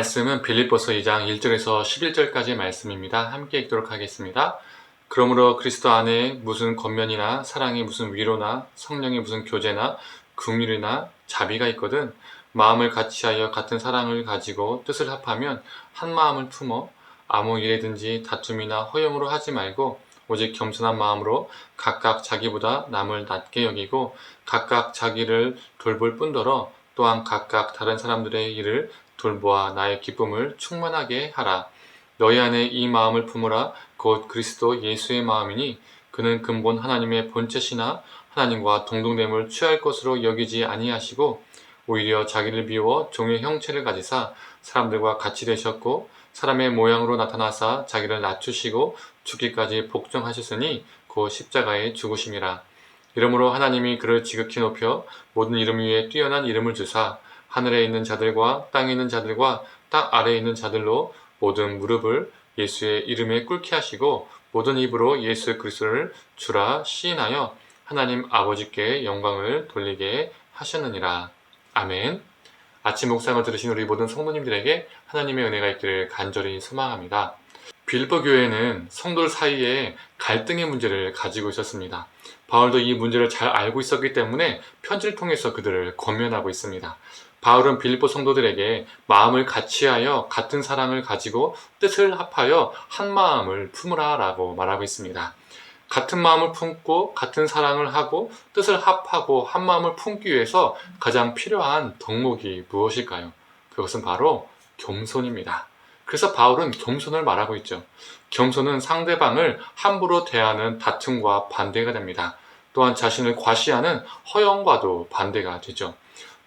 말씀은 빌립보서 2장 1절에서 11절까지의 말씀입니다. 함께 읽도록 하겠습니다. 그러므로 그리스도 안에 무슨 권면이나 사랑이 무슨 위로나 성령이 무슨 교제나 긍휼이나 자비가 있거든 마음을 같이하여 같은 사랑을 가지고 뜻을 합하면 한 마음을 품어 아무 일에든지 다툼이나 허용으로 하지 말고 오직 겸손한 마음으로 각각 자기보다 남을 낮게 여기고 각각 자기를 돌볼 뿐더러 또한 각각 다른 사람들의 일을 돌보아 나의 기쁨을 충만하게 하라. 너희 안에 이 마음을 품으라. 곧 그리스도 예수의 마음이니 그는 근본 하나님의 본체시나 하나님과 동등됨을 취할 것으로 여기지 아니하시고 오히려 자기를 비워 종의 형체를 가지사 사람들과 같이 되셨고 사람의 모양으로 나타나사 자기를 낮추시고 죽기까지 복종하셨으니 곧 십자가에 죽으심이라. 이러므로 하나님이 그를 지극히 높여 모든 이름 위에 뛰어난 이름을 주사 하늘에 있는 자들과 땅에 있는 자들과 땅 아래에 있는 자들로 모든 무릎을 예수의 이름에 꿇게 하시고 모든 입으로 예수 그리스도를 주라 시인하여 하나님 아버지께 영광을 돌리게 하셨느니라. 아멘. 아침 묵상을 들으신 우리 모든 성도님들에게 하나님의 은혜가 있기를 간절히 소망합니다. 빌립보 교회는 성도들 사이에 갈등의 문제를 가지고 있었습니다. 바울도 이 문제를 잘 알고 있었기 때문에 편지를 통해서 그들을 권면하고 있습니다. 바울은 빌립보 성도들에게 마음을 같이하여 같은 사랑을 가지고 뜻을 합하여 한 마음을 품으라 라고 말하고 있습니다. 같은 마음을 품고 같은 사랑을 하고 뜻을 합하고 한 마음을 품기 위해서 가장 필요한 덕목이 무엇일까요? 그것은 바로 겸손입니다. 그래서 바울은 겸손을 말하고 있죠. 겸손은 상대방을 함부로 대하는 다툼과 반대가 됩니다. 또한 자신을 과시하는 허영과도 반대가 되죠.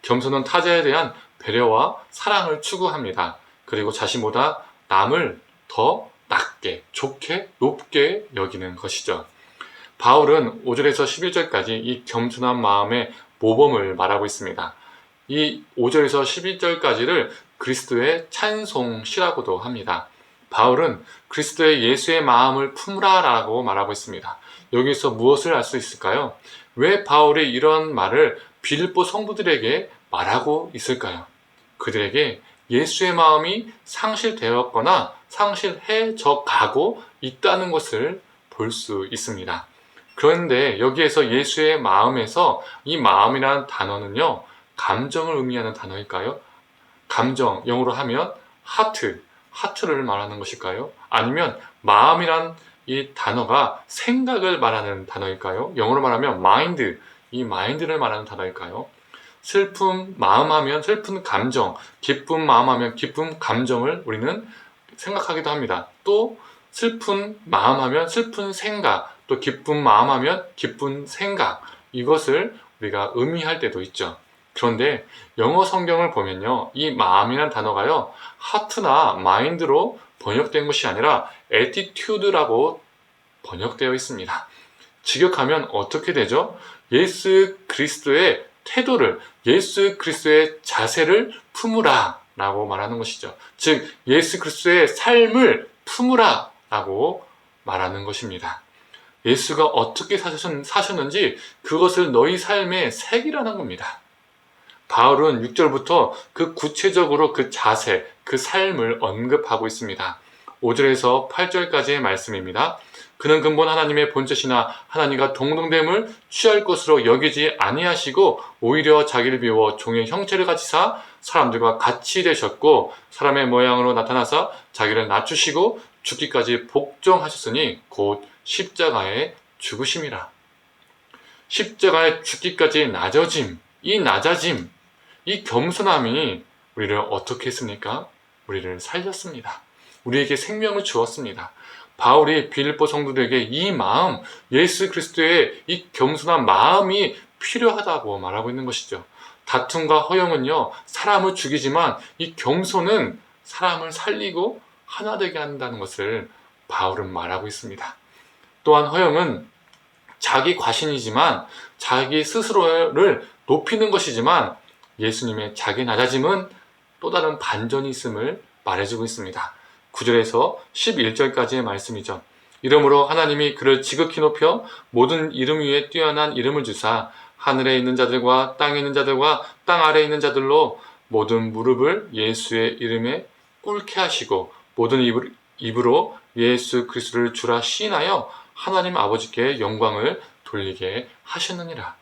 겸손은 타자에 대한 배려와 사랑을 추구합니다. 그리고 자신보다 남을 더 낮게, 좋게, 높게 여기는 것이죠. 바울은 5절에서 11절까지 이 겸손한 마음의 모범을 말하고 있습니다. 이 5절에서 11절까지를 그리스도의 찬송시라고도 합니다. 바울은 그리스도의 예수의 마음을 품으라 라고 말하고 있습니다. 여기서 무엇을 알 수 있을까요? 왜 바울이 이런 말을 빌립보 성도들에게 말하고 있을까요? 그들에게 예수의 마음이 상실되었거나 상실해져 가고 있다는 것을 볼 수 있습니다. 그런데 여기에서 예수의 마음에서 이 마음이라는 단어는요, 감정을 의미하는 단어일까요? 감정, 영어로 하면 하트를 말하는 것일까요? 아니면 마음이란 이 단어가 생각을 말하는 단어일까요? 영어로 말하면 mind, 이 mind를 말하는 단어일까요? 슬픈 마음하면 슬픈 감정, 기쁜 마음하면 기쁜 감정을 우리는 생각하기도 합니다. 또 슬픈 마음하면 슬픈 생각, 또 기쁜 마음하면 기쁜 생각, 이것을 우리가 의미할 때도 있죠. 그런데 영어 성경을 보면요, 이 마음이라는 단어가요, 하트나 마인드로 번역된 것이 아니라 attitude라고 번역되어 있습니다. 직역하면 어떻게 되죠? 예수 그리스도의 태도를, 예수 그리스도의 자세를 품으라 라고 말하는 것이죠. 즉 예수 그리스도의 삶을 품으라 라고 말하는 것입니다. 예수가 어떻게 사셨는지 그것을 너희 삶에 새기라는 겁니다. 바울은 6절부터 그 구체적으로 그 자세, 그 삶을 언급하고 있습니다. 5절에서 8절까지의 말씀입니다. 그는 근본 하나님의 본체시나 하나님과 동등됨을 취할 것으로 여기지 아니하시고 오히려 자기를 비워 종의 형체를 가지사 사람들과 같이 되셨고 사람의 모양으로 나타나사 자기를 낮추시고 죽기까지 복종하셨으니 곧 십자가에 죽으심이라. 십자가에 죽기까지 낮아짐, 이 낮아짐, 이 겸손함이 우리를 어떻게 했습니까? 우리를 살렸습니다. 우리에게 생명을 주었습니다. 바울이 빌립보 성도들에게 이 마음, 예수 그리스도의 이 겸손한 마음이 필요하다고 말하고 있는 것이죠. 다툼과 허영은요, 사람을 죽이지만 이 겸손은 사람을 살리고 하나 되게 한다는 것을 바울은 말하고 있습니다. 또한 허영은 자기 과신이지만 자기 스스로를 높이는 것이지만 예수님의 자기 낮아짐은 또 다른 반전이 있음을 말해주고 있습니다. 9절에서 11절까지의 말씀이죠. 이러므로 하나님이 그를 지극히 높여 모든 이름 위에 뛰어난 이름을 주사 하늘에 있는 자들과 땅에 있는 자들과 땅 아래에 있는 자들로 모든 무릎을 예수의 이름에 꿇게 하시고 모든 입으로 예수 그리스도를 주라 시인하여 하나님 아버지께 영광을 돌리게 하셨느니라.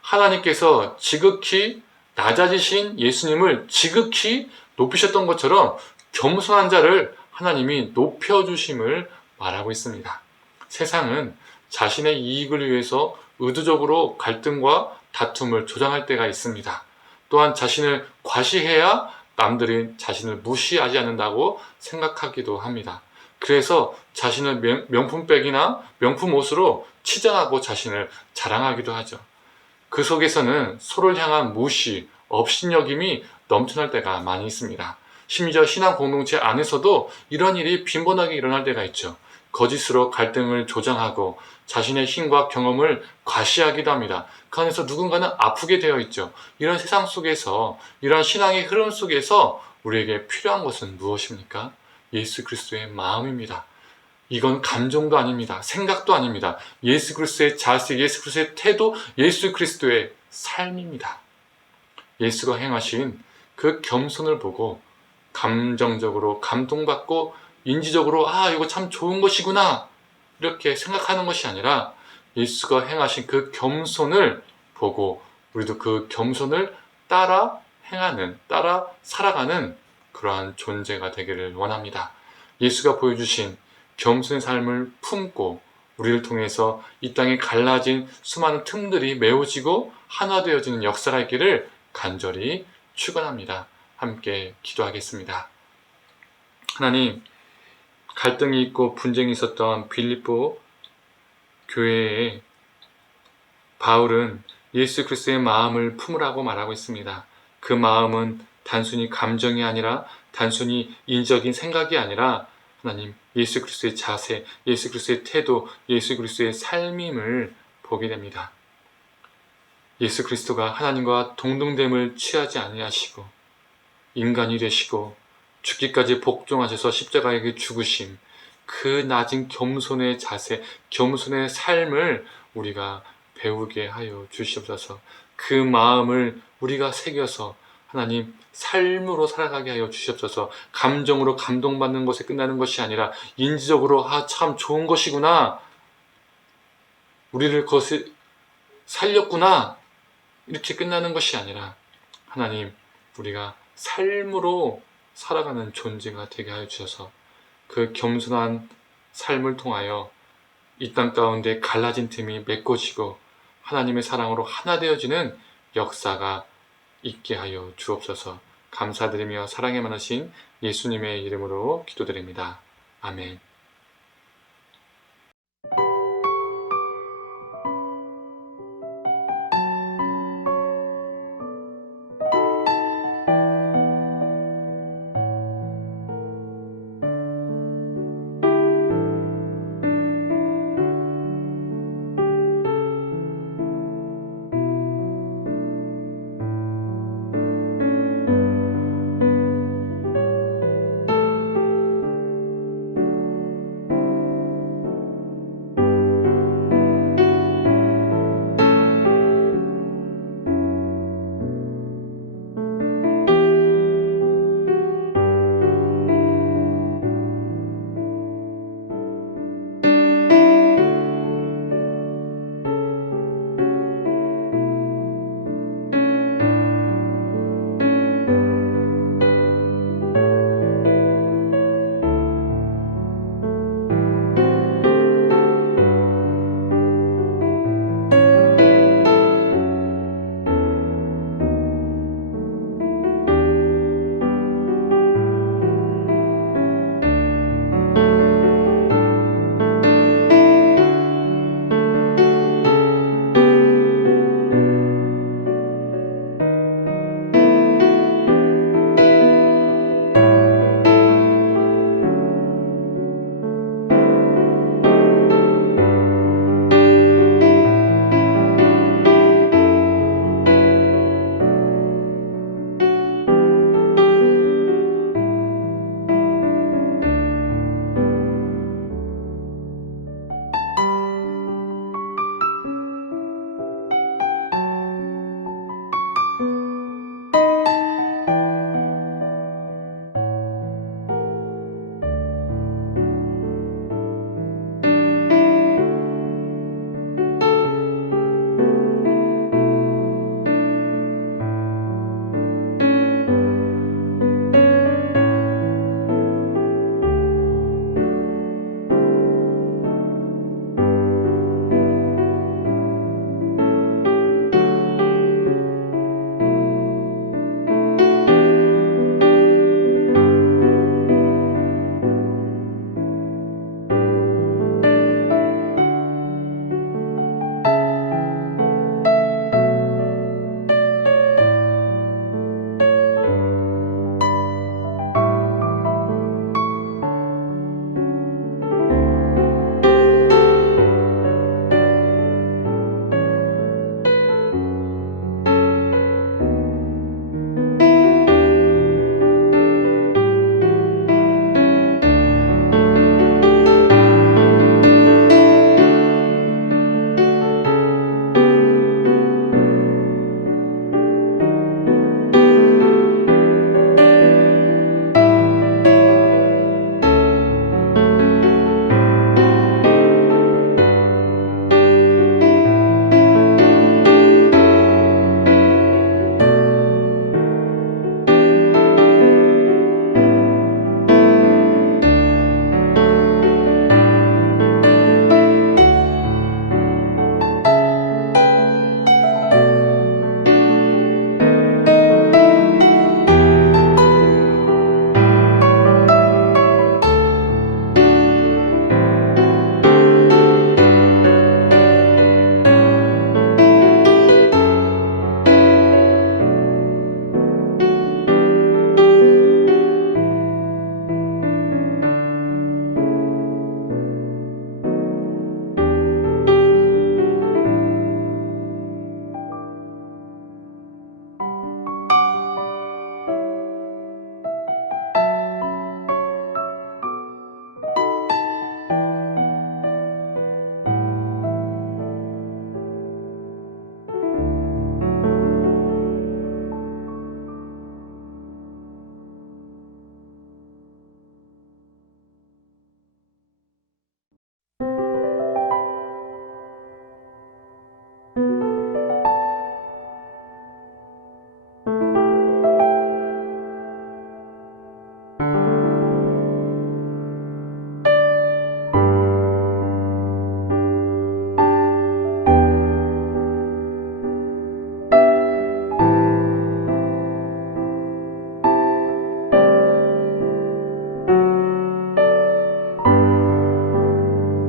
하나님께서 지극히 낮아지신 예수님을 지극히 높이셨던 것처럼 겸손한 자를 하나님이 높여주심을 말하고 있습니다. 세상은 자신의 이익을 위해서 의도적으로 갈등과 다툼을 조장할 때가 있습니다. 또한 자신을 과시해야 남들이 자신을 무시하지 않는다고 생각하기도 합니다. 그래서 자신을 명품백이나 명품 옷으로 치장하고 자신을 자랑하기도 하죠. 그 속에서는 서로를 향한 무시, 업신여김이 넘쳐날 때가 많이 있습니다. 심지어 신앙 공동체 안에서도 이런 일이 빈번하게 일어날 때가 있죠. 거짓으로 갈등을 조장하고 자신의 힘과 경험을 과시하기도 합니다. 그 안에서 누군가는 아프게 되어 있죠. 이런 세상 속에서, 이런 신앙의 흐름 속에서 우리에게 필요한 것은 무엇입니까? 예수 그리스도의 마음입니다. 이건 감정도 아닙니다. 생각도 아닙니다. 예수 그리스도의 자세, 예수 그리스도의 태도, 예수 그리스도의 삶입니다. 예수가 행하신 그 겸손을 보고 감정적으로 감동받고 인지적으로 이거 참 좋은 것이구나 이렇게 생각하는 것이 아니라 예수가 행하신 그 겸손을 보고 우리도 그 겸손을 따라 행하는, 따라 살아가는 그러한 존재가 되기를 원합니다. 예수가 보여주신 겸손의 삶을 품고 우리를 통해서 이 땅에 갈라진 수많은 틈들이 메워지고 하나 되어지는 역사가 있기를 간절히 축원합니다. 함께 기도하겠습니다. 하나님, 갈등이 있고 분쟁이 있었던 빌립보 교회에 바울은 예수 그리스도의 마음을 품으라고 말하고 있습니다. 그 마음은 단순히 감정이 아니라 단순히 인적인 생각이 아니라 하나님 예수 그리스도의 자세, 예수 그리스도의 태도, 예수 그리스도의 삶임을 보게 됩니다. 예수 그리스도가 하나님과 동등됨을 취하지 아니하시고 인간이 되시고 죽기까지 복종하셔서 십자가에게 죽으심, 그 낮은 겸손의 자세, 겸손의 삶을 우리가 배우게 하여 주시옵소서. 그 마음을 우리가 새겨서 하나님 삶으로 살아가게 하여 주시옵소서. 감정으로 감동받는 것에 끝나는 것이 아니라 인지적으로 참 좋은 것이구나, 우리를 그것을 살렸구나 이렇게 끝나는 것이 아니라 하나님 우리가 삶으로 살아가는 존재가 되게 하여 주셔서 그 겸손한 삶을 통하여 이 땅 가운데 갈라진 틈이 메꿔지고 하나님의 사랑으로 하나 되어지는 역사가 있게 하여 주옵소서. 감사드리며 사랑에 많으신 예수님의 이름으로 기도드립니다. 아멘.